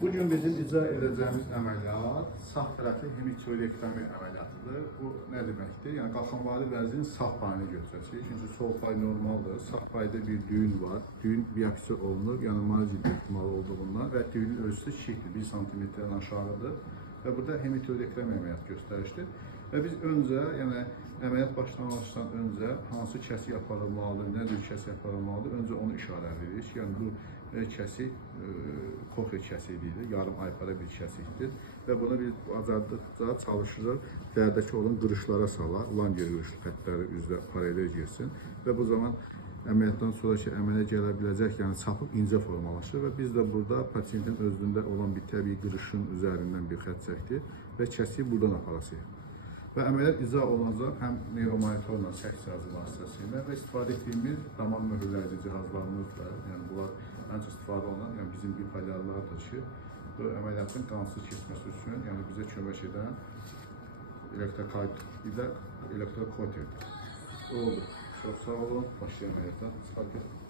Bugün bizim icra edəcəyimiz əməliyyat sağ tərəfli hemiktiroidektomi əməliyyatıdır. Bu nə deməkdir? Yəni qalxanvari vəzinin sağ payını götürəcəyik. Çünki sol pay normaldır. Sağ payda bir düyün var. Düyün biopsiya olunur, yəni marjin ehtimalı olduğundan və düyünün ölçüsü kiçikdir, 1 sm-dən aşağıdır. Və burada hemiktiroidektomi əməliyyat göstərişdir. Və biz öncə, yəni əməliyyat başlanmışdan öncə hansı kəsik aparılmalıdır, nə cür kəsik aparılmalıdır, öncə onu işarə edirik. Yəni bu kəsik koxi kəsiyidir, yarım aypara bir kəsikdir və bunu biz bacardıqca çalışırıq dərdəki olan qırışlara salaq, langer qırışlı xəttləri üzrə paralel girsin və bu zaman əməliyyatdan sonraki əmələ gələ biləcək, yəni çapıq incə formalaşır və biz də burada pasiyentin özündə olan bir təbii qırışın üzərindən bir xətt çəkdik və kəsiyi buradan aparasıyıq. Və əməliyyat icra olunacaq həm neuromonitorla səs cihazı vasitəsilə və istifadə etdiyimiz damar möhürləyici cihazlarımız var. Yəni bunlar ən çox istifadə olunan, yəni bizim bipolyarlardır ki, bu əməliyyatın qansız keçməsi üçün, yəni bizə kömək edən elektrokoterdir. Oldu. Çox sağ olun. Başlayalım əməliyyata.